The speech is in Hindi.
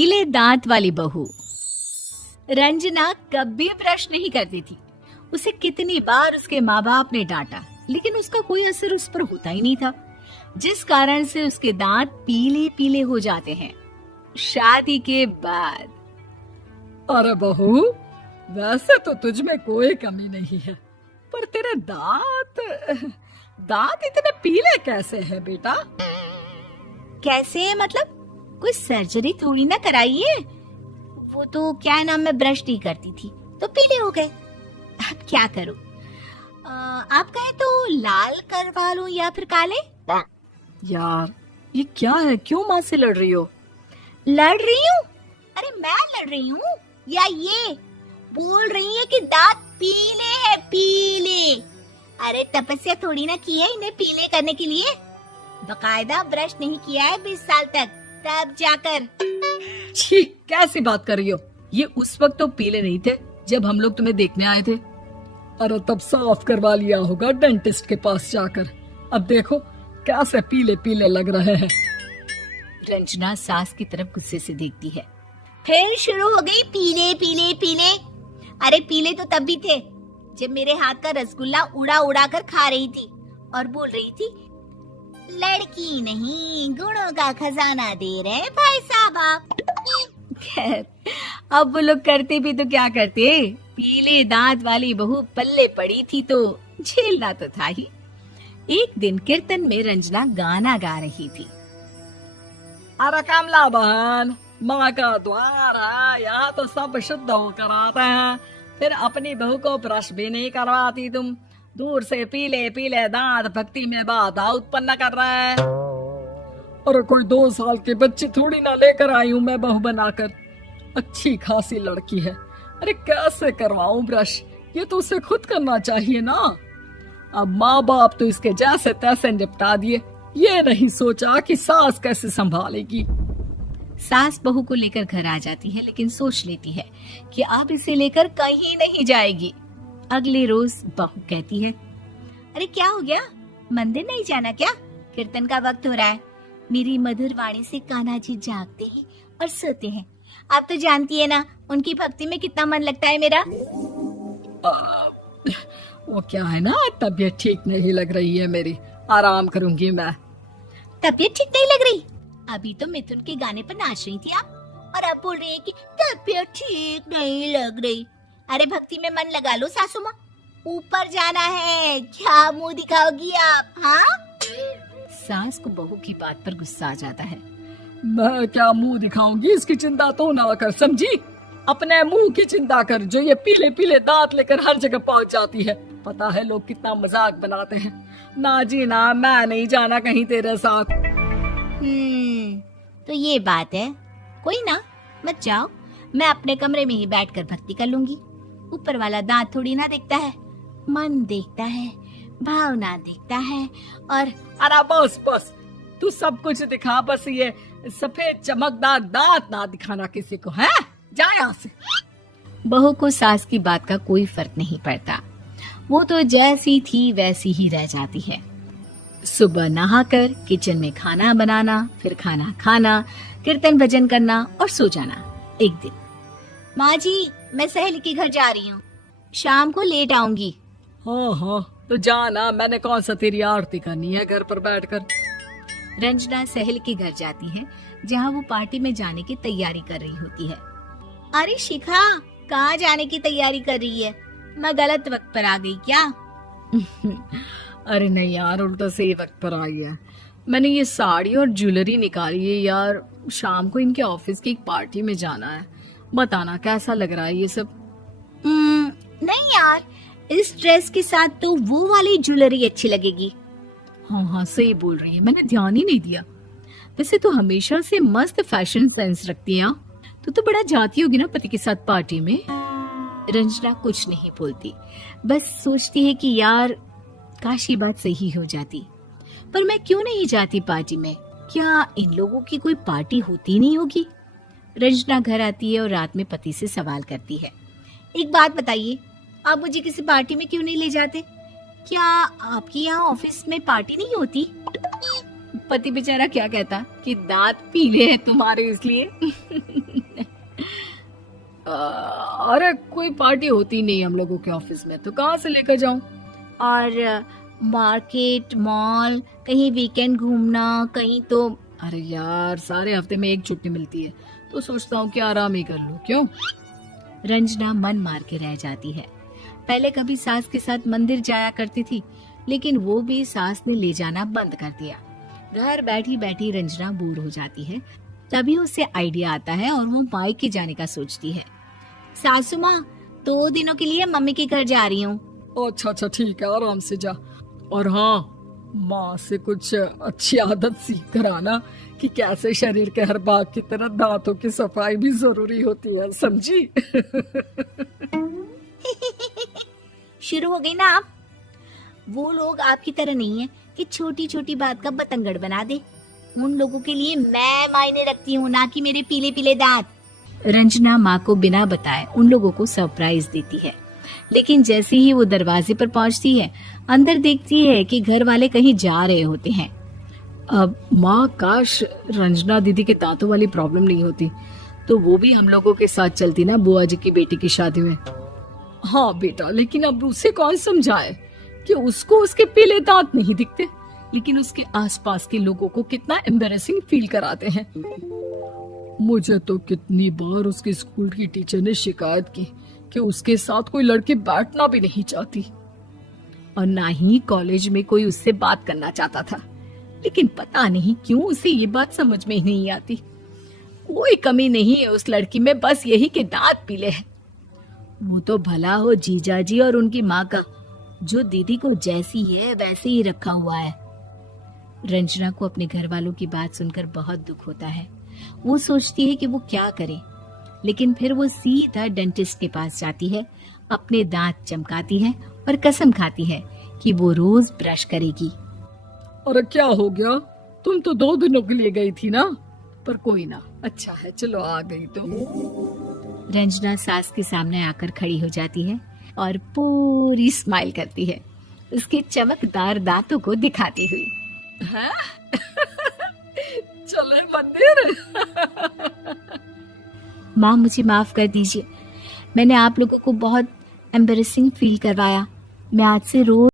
पीले दांत वाली बहू। रंजना कभी ब्रश नहीं करती थी। उसे कितनी बार उसके माँ बाप ने डांटा, लेकिन उसका कोई असर उस पर होता ही नहीं था, जिस कारण से उसके दांत पीले पीले हो जाते हैं। शादी के बाद। अरे बहू, वैसे तो तुझ में कोई कमी नहीं है, पर तेरे दांत इतने पीले कैसे हैं बेटा? कैसे मतलब? कोई सर्जरी थोड़ी ना कराई है। वो तो क्या नाम, मैं ब्रश नहीं करती थी तो पीले हो गए। अब क्या करूं? आप कहें तो लाल करवा लूं या फिर काले? यार ये क्या है, क्यों माँ से लड़ रही हो? लड़ रही हूँ? अरे मैं लड़ रही हूँ या ये बोल रही है कि दांत पीले हैं, पीले। अरे तपस्या थोड़ी ना की है इन्हें पीले करने के लिए। बकायदा ब्रश नहीं किया है 20 साल तक, तब जाकर। छी, कैसी बात कर रही हो? ये उस वक्त तो पीले नहीं थे जब हम लोग तुम्हें देखने आए थे। अरे तब साफ करवा लिया होगा डेंटिस्ट के पास जाकर। अब देखो कैसे पीले पीले लग रहे हैं। रंजना सास की तरफ गुस्से से देखती है। फिर शुरू हो गई पीले पीले पीले। अरे पीले तो तब भी थे जब मेरे हाथ का रसगुल्ला उड़ा उड़ा कर खा रही थी और बोल रही थी, लड़की नहीं गुणों का खजाना दे रहे भाई साहब आप। खैर, अब वो लोग करते भी तो क्या करते, पीले दांत वाली बहू पल्ले पड़ी थी तो झेलना तो था ही। एक दिन कीर्तन में रंजना गाना गा रही थी। अरे कमला बहन, माँ का द्वार है, यहाँ तो सब शुद्ध होकर आते हैं, फिर अपनी बहू को ब्रश भी नहीं करवाती तुम। दूर से पीले पीले दांत भक्ति में बाधा उत्पन्न कर रहे हैं। अरे कोई 2 साल के बच्चे थोड़ी ना लेकर आई हूँ मैं बहू बनाकर। अच्छी खासी लड़की है, अरे कैसे करवाऊं ब्रश? ये तो उसे खुद करना चाहिए ना। अब माँ बाप तो इसके जैसे तैसे निपटा दिए, ये नहीं सोचा कि सास कैसे संभालेगी। सास बहू को लेकर घर आ जाती है, लेकिन सोच लेती है कि अब इसे लेकर कहीं नहीं जाएगी। अगले रोज बहू कहती है, अरे क्या हो गया, मंदिर नहीं जाना क्या? कीर्तन का वक्त हो रहा है। मेरी मधुर वाणी से कान्हा जी जागते हैं और सोते हैं। आप तो जानती है ना उनकी भक्ति में कितना मन लगता है मेरा। वो क्या है ना, तबीयत ठीक नहीं लग रही है मेरी, आराम करूंगी मैं। तबीयत ठीक नहीं लग रही? अभी तो मिथुन के गाने पर नाच रही थी आप, और अब बोल रही है कि तबीयत ठीक नहीं लग रही। अरे भक्ति में मन लगा लो सासू माँ, ऊपर जाना है, क्या मुंह दिखाओगी आप? हाँ? सास को बहू की बात पर गुस्सा आ जाता है। मैं क्या मुंह दिखाऊंगी, इसकी चिंता तो ना कर, समझी? अपने मुंह की चिंता कर, जो ये पीले पीले दांत लेकर हर जगह पहुंच जाती है। पता है लोग कितना मजाक बनाते हैं। ना जी ना, मैं नहीं जाना कहीं तेरे साथ। तो ये बात है। कोई ना, मत जाओ, मैं अपने कमरे में ही बैठकर भक्ति कर लूंगी। ऊपर वाला दांत थोड़ी ना देखता है, मन देखता है, भावना देखता है। और अरे बस बस, तू सब कुछ दिखा, बस ये सफेद चमकदार दांत ना दिखाना किसी को, है? जा यहाँ से। बहू को सास की बात का कोई फर्क नहीं पड़ता, वो तो जैसी थी वैसी ही रह जाती है। सुबह नहाकर किचन में खाना बनाना, फिर खाना खाना, कीर्तन भजन करना और सो जाना। एक दिन, माँ जी मैं सहेली के घर जा रही हूँ, शाम को लेट आऊंगी। हाँ हाँ तो जाना, मैंने कौन सा तेरी आरती करनी है घर पर बैठकर। रंजना सहेली के घर जाती है, जहाँ वो पार्टी में जाने की तैयारी कर रही होती है। अरे शिखा, कहाँ जाने की तैयारी कर रही है? मैं गलत वक्त पर आ गई क्या? अरे नहीं यार, उल्टा सही वक्त पर आई है। मैंने ये साड़ी और ज्वेलरी निकाली है यार, शाम को इनके ऑफिस की एक पार्टी में जाना है। बताना कैसा लग रहा है ये सब? नहीं यार, इस ड्रेस के साथ तो वो वाली ज्वेलरी अच्छी लगेगी। हाँ हाँ सही बोल रही है, मैंने ध्यान ही नहीं दिया। वैसे तो हमेशा से मस्त फैशन सेंस रखती है। तो बड़ा जाती होगी ना पति के साथ पार्टी में। रंजना कुछ नहीं बोलती, बस सोचती है कि यार काश ये बात सही हो जाती, पर मैं क्यों नहीं जाती पार्टी में? क्या इन लोगों की कोई पार्टी होती नहीं होगी? रंजना घर आती है और रात में पति से सवाल करती है, एक बात बताइए, आप मुझे किसी पार्टी में क्यों नहीं ले जाते? क्या आपकी यहाँ ऑफिस में पार्टी नहीं होती? पति बेचारा क्या कहता कि दांत पीले हैं तुम्हारे इसलिए। अरे कोई पार्टी होती नहीं हम लोगों के ऑफिस में, तो कहाँ से लेकर जाऊं? और मार्केट, मॉल, कहीं वीकेंड घूमना, कहीं तो। अरे यार सारे हफ्ते में एक छुट्टी मिलती है, तो सोचता हूँ कि आराम ही कर लूं। क्यों? रंजना मन मार के रह जाती है। पहले कभी सास के साथ मंदिर जाया करती थी, लेकिन वो भी सास ने ले जाना बंद कर दिया। घर बैठी बैठी रंजना बोर हो जाती है। तभी उसे आइडिया आता है और वो मायके जाने का सोचती है। सासू माँ, 2 दिनों के लिए मम्मी के घर जा रही हूँ। अच्छा ठीक है, आराम से जा। और हाँ, माँ से कुछ अच्छी आदत सीख कर आना कि कैसे शरीर के हर भाग की तरह दांतों की सफाई भी जरूरी होती है, समझी? शुरू हो गई ना आप। वो लोग आपकी तरह नहीं है कि छोटी छोटी बात का बतंगड़ बना दे। उन लोगों के लिए मैं मायने रखती हूँ, ना कि मेरे पीले पीले दांत। रंजना माँ को बिना बताए उन लोगों को सरप्राइज देती है, लेकिन जैसे ही वो दरवाजे पर पहुंचती है, अंदर देखती है कि घर वाले कहीं जा रहे होते हैं। अब माँ, काश रंजना दीदी के दांतों वाली प्रॉब्लम नहीं होती, तो वो भी हम लोगों के साथ चलती ना बुआ जी की बेटी की शादी में। हाँ बेटा, लेकिन अब उसे कौन समझाए कि उसको उसके पीले दांत नहीं दिखते, लेकिन उसके आसपास के लोगों को कितना एम्बैरेसिंग फील कराते हैं। मुझे तो कितनी बार उसके स्कूल की टीचर ने शिकायत की कि उसके साथ कोई लड़की बैठना भी नहीं चाहती, और ना ही कॉलेज में कोई उससे बात करना चाहता था। लेकिन पता नहीं क्यों उसे ये बात समझ में ही नहीं आती। कोई कमी नहीं है उस लड़की में, बस यही कि दांत पीले हैं। वो तो भला हो जीजा जी और उनकी माँ का, जो दीदी को जैसी है वैसे ही रखा हुआ है। रंजना को अपने घर वालों की बात सुनकर बहुत दुख होता है। वो सोचती है कि वो क्या करे, लेकिन फिर वो सीधा डेंटिस्ट के पास जाती है, अपने दांत चमकाती है और कसम खाती है कि वो रोज ब्रश करेगी। अरे क्या हो गया? तुम तो 2 दिनों के लिए गई थी ना, पर कोई ना, अच्छा है, चलो आ गई तो। रंजना सास के सामने आकर खड़ी हो जाती है और पूरी स्माइल करती है, उसके चमकदार दांतों को दिखाती हुई। हैं? चले मंदिर? माँ, मुझे माफ कर दीजिए, मैंने आप लोगों को बहुत एम्बैरेसिंग फील करवाया। मैं आज से रोज